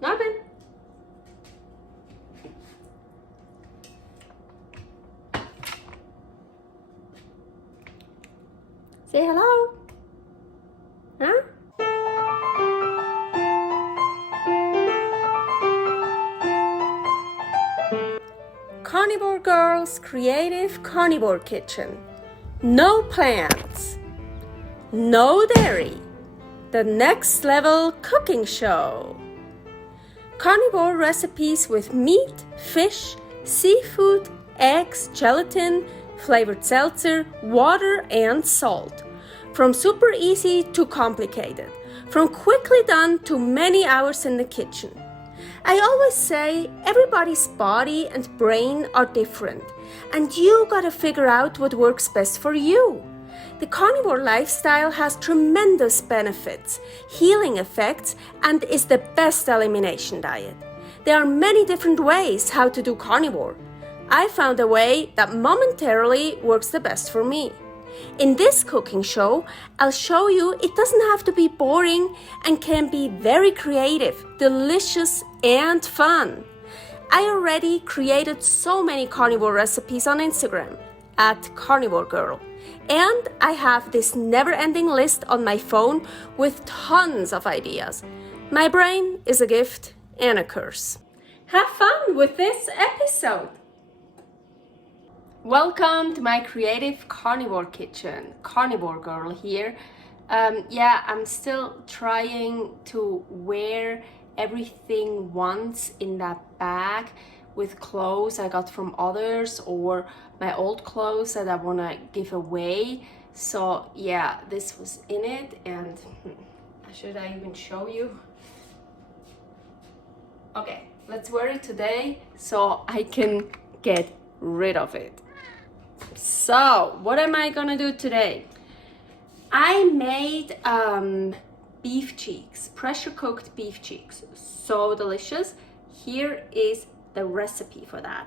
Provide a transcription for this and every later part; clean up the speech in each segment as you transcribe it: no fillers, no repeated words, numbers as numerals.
Nothing. Say hello. Huh? Carnivore Girl's Creative Carnivore Kitchen. No plants. No dairy. The next level cooking show. Carnivore recipes with meat, fish, seafood, eggs, gelatin, flavored seltzer, water, and salt. From super easy to complicated. From quickly done to many hours in the kitchen. I always say everybody's body and brain are different, and you gotta figure out what works best for you. The carnivore lifestyle has tremendous benefits, healing effects, and is the best elimination diet. There are many different ways how to do carnivore. I found a way that momentarily works the best for me. In this cooking show, I'll show you it doesn't have to be boring and can be very creative, delicious, and fun. I already created so many carnivore recipes on Instagram at karnivorgirl. And I have this never-ending list on my phone with tons of ideas. My brain is a gift and a curse. Have fun with this episode! Welcome to my creative carnivore kitchen. Carnivore girl here. I'm still trying to wear everything once in that bag with clothes I got from others or my old clothes that I want to give away. So yeah, this was in it, and should I even show you? Okay, let's wear it today so I can get rid of it. So what am I gonna do today? I made beef cheeks, pressure cooked beef cheeks, so delicious. Here is the recipe for that.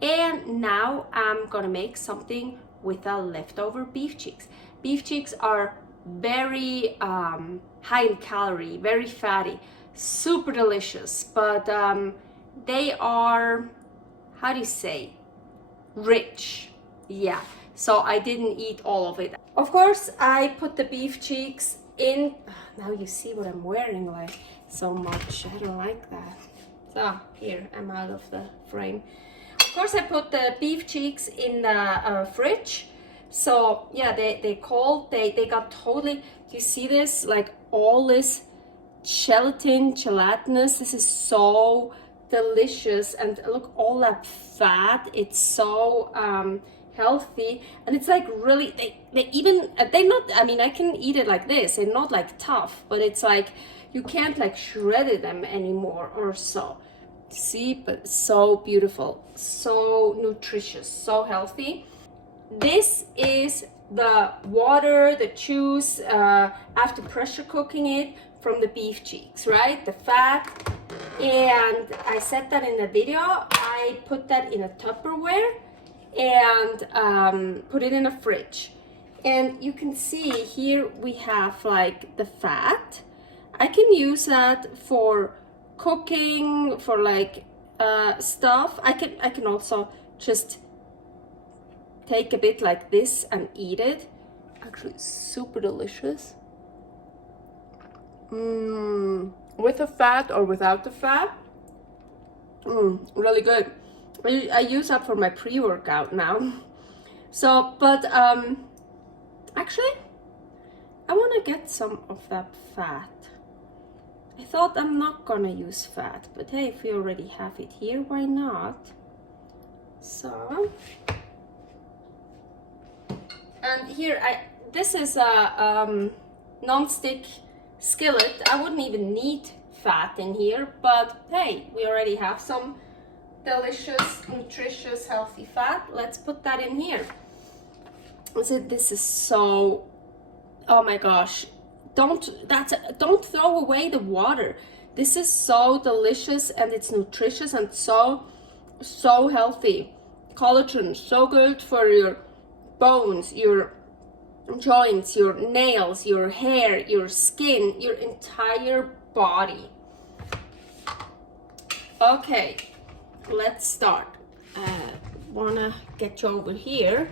And now I'm gonna make something with the leftover beef cheeks. Beef cheeks are very high in calorie, very fatty, super delicious, but they are, how do you say, rich. Yeah, so I didn't eat all of it. Of course, I put the beef cheeks in. Now you see what I'm wearing like so much. I don't like that. So here, I'm out of the frame. Of course, I put the beef cheeks in the fridge. So yeah, they got totally, you see this, like all this gelatinous. This is so delicious, and look, all that fat, it's so healthy, and it's like really, they're not, I mean, I can eat it like this, they're not like tough, but it's like you can't like shred them anymore or so. See, but so beautiful, so nutritious, so healthy. This is the water, the juice after pressure cooking it from the beef cheeks, right? The fat. And I said that in the video, I put that in a Tupperware and put it in a fridge. And you can see here we have like the fat. I can use that for cooking, for like stuff. I can also just take a bit like this and eat it. Actually, super delicious. With the fat or without the fat. Really good. I use that for my pre-workout now. So, but actually, I want to get some of that fat. I thought I'm not gonna use fat, but hey, if we already have it here, why not? So, and here this is a non-stick skillet. I wouldn't even need fat in here, but hey, we already have some delicious, nutritious, healthy fat. Let's put that in here. This is so, oh my gosh, don't throw away the water. This is so delicious, and it's nutritious and so healthy. Collagen, so good for your bones, your joints, your nails, your hair, your skin, your entire body. Okay, let's start. Wanna get you over here.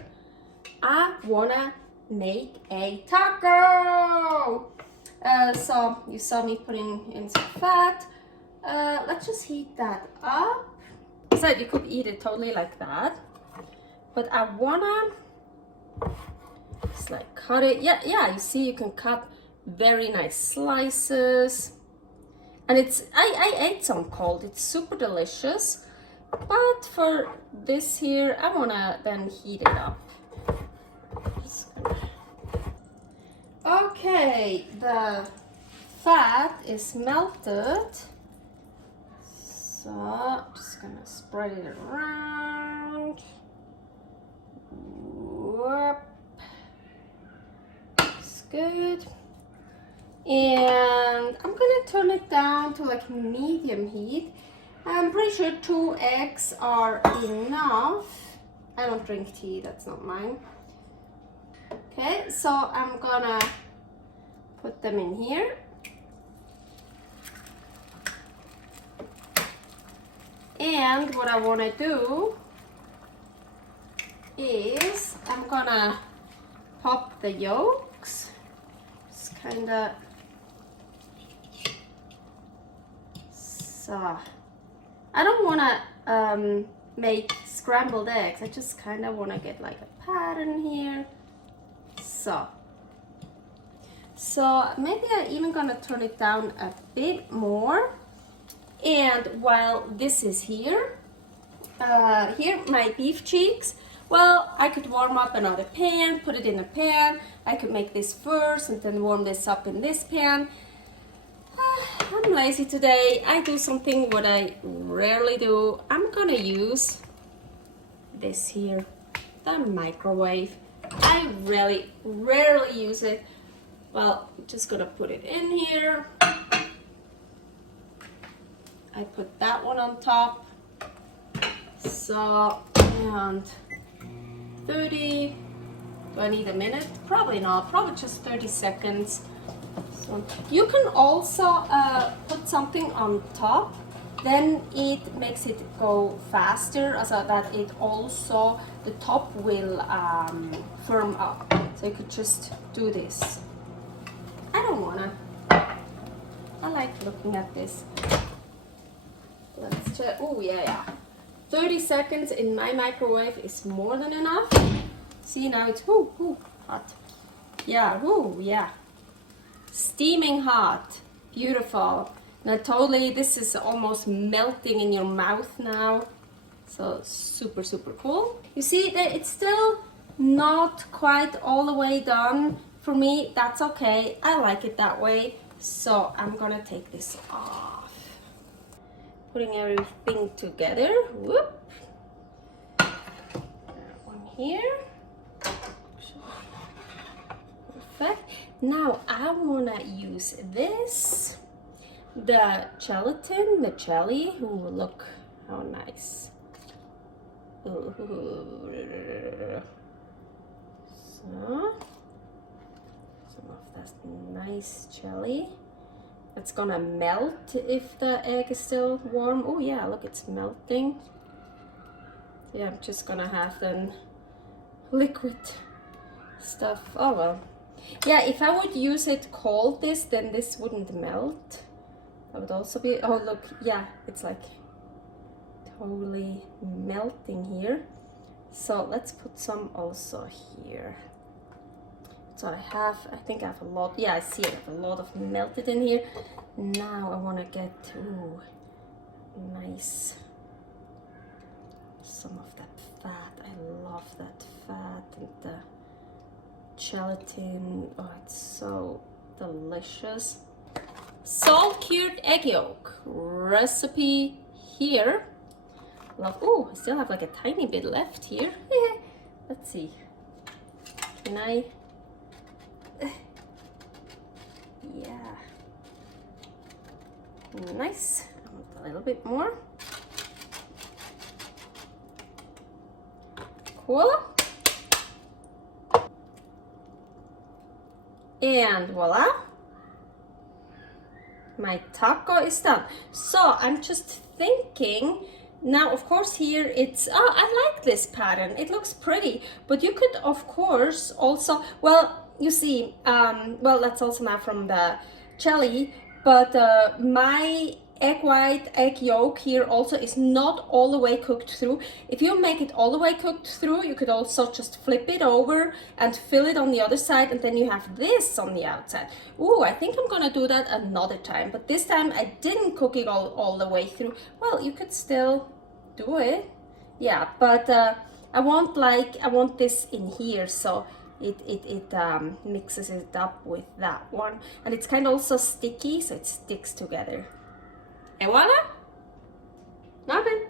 I wanna make a taco. So you saw me putting in some fat. Let's just heat that up. So you could eat it totally like that, but I wanna just like cut it. Yeah. You see, you can cut very nice slices. And it's, I ate some cold, it's super delicious. But for this here, I wanna then heat it up. Okay, the fat is melted. So I'm just gonna spread it around. Whoop. That's good. And I'm gonna turn it down to like medium heat. I'm pretty sure 2 eggs are enough. I don't drink tea, that's not mine. Okay, so I'm gonna put them in here. And what I wanna do is I'm gonna pop the yolks. Just kinda. So I don't want to make scrambled eggs. I just kind of want to get like a pattern here. So maybe I'm even going to turn it down a bit more. And while this is here, here my beef cheeks, well, I could warm up another pan, put it in a pan. I could make this first and then warm this up in this pan. I'm lazy today. I do something what I rarely do. I'm gonna use this here, the microwave. I rarely use it. Well, I'm just gonna put it in here. I put that one on top. So, and 30, do I need a minute? Probably not, probably just 30 seconds. So you can also put something on top, then it makes it go faster, so that it also, the top will firm up. So you could just do this. I don't wanna. I like looking at this. Let's check. Oh yeah. 30 seconds in my microwave is more than enough. See, now it's hot. Yeah, yeah. Steaming hot. Beautiful. Now totally, this is almost melting in your mouth now. So super cool. You see that it's still not quite all the way done. For me, that's okay. I like it that way. So I'm gonna take this off. Putting everything together. Whoop. That one here. Perfect. Now I wanna use this, the gelatin, the jelly. Ooh, look how nice. Ooh. So some of that nice jelly. It's gonna melt if the egg is still warm. Oh yeah, look, it's melting. Yeah, I'm just gonna have then liquid stuff. Oh well. Yeah, if I would use it cold, then this wouldn't melt. That would also be, oh look, yeah, it's like totally melting here. So let's put some also here. So I think I have a lot, yeah, I see I have a lot of melted in here. Now I want to get, ooh, nice, some of that fat. I love that fat and the gelatin. Oh, it's so delicious. Salt Cured Egg Yolk recipe here. Love. Oh, I still have like a tiny bit left here. Let's see. Can I? Yeah. Nice. I want a little bit more. Cool. And voila. my taco is done. So I'm just thinking, now of course here it's, oh, I like this pattern, it looks pretty, but you could of course also, well, you see, well, that's also now from the jelly, but my egg white, egg yolk here also is not all the way cooked through. If you make it all the way cooked through, you could also just flip it over and fill it on the other side, and then you have this on the outside. Ooh, I think I'm gonna do that another time, but this time I didn't cook it all the way through. Well, you could still do it, yeah, but I want this in here, so it mixes it up with that one, and it's kind of also sticky, so it sticks together. Et voila! Nothing.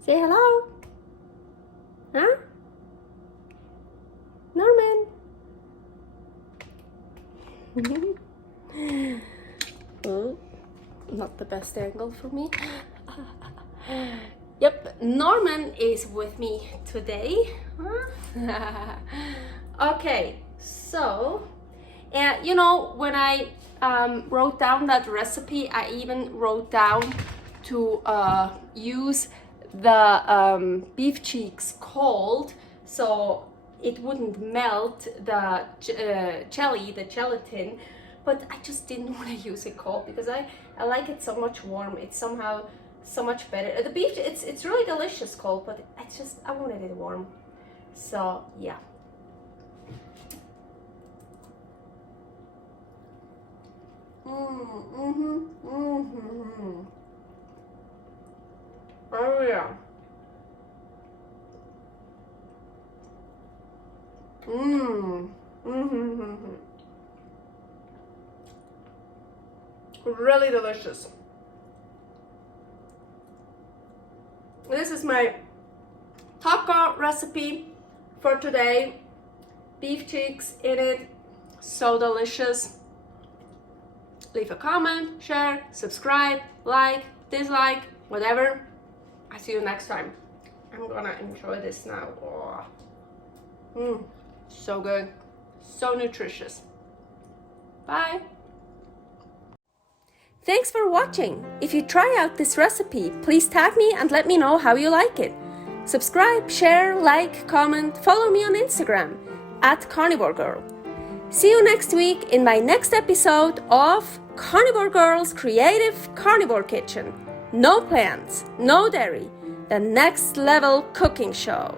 Say hello. Huh? Norman. Oh, not the best angle for me. Yep, Norman is with me today. Okay, so you know, when I wrote down that recipe, I even wrote down to use the beef cheeks cold, so it wouldn't melt the jelly, the gelatin, but I just didn't want to use it cold because I like it so much warm. It's somehow so much better. The beef, it's really delicious cold, but I wanted it warm. So yeah. Oh yeah. Really delicious. This is my taco recipe for today. Beef cheeks in it, so delicious. Leave a comment, share, subscribe, like, dislike, whatever. I see you next time. I'm gonna enjoy this now. Oh. So good, so nutritious. Bye. Thanks for watching. If you try out this recipe, please tag me and let me know how you like it. Subscribe, share, like, comment, follow me on Instagram @karnivorgirl. See you next week in my next episode of Carnivore Girl's Creative Carnivore Kitchen. No plants, no dairy, the next level cooking show.